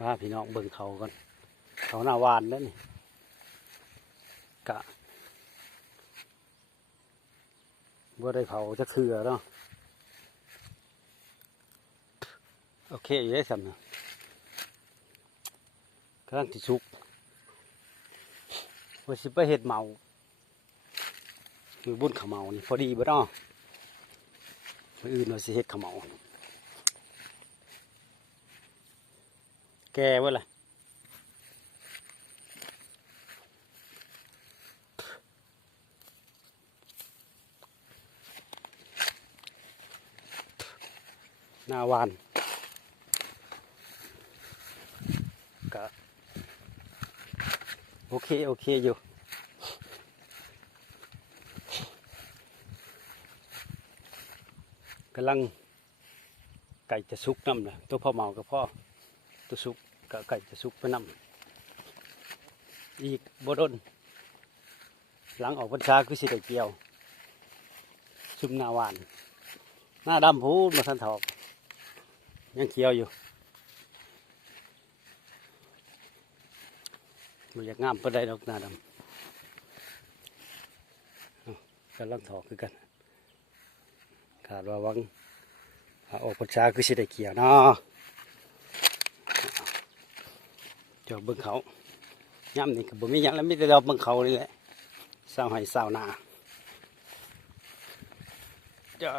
มาพี่น้องเบิ่งเขาก่อนเขาหน้าวานแล้วนี่กะบ่ได้เผาจะคือเนาะโอเคอยู่ได้สำเนาะกำลังติชุกว่าสิไปเห็ดเมามือบุญขะเมานี่พอดีบ่เนาะมืออื่นเราสิเห็ดขะเมาแกเว้ยล่ะหน้าวานก็โอเคอยู่กำลังไก่จะสุกน้ำเลยตัวพ่อเมากับพ่อตัวสุกกับไก่จะสุกไปน้ำอีกบ่ดนหลังออกพรรษาคือสิได้เกี่ยวซุ่มหน้าวานหน้าดำพูดมาทันถอกยังเกี่ยวอยู่มันอยากงามปานใดดอกหน้าดำกำลังถอกคือกันขาดว่าวังออกพรรษาคือสิได้เกี่ยวเนาะเจ้าเบิ่งเขาย่ำนี่ก็บ่มีหยังแล้วมีแต่เราเบิ่งเขานี่แหละเศร้าให้เศร้าหน้าจ้า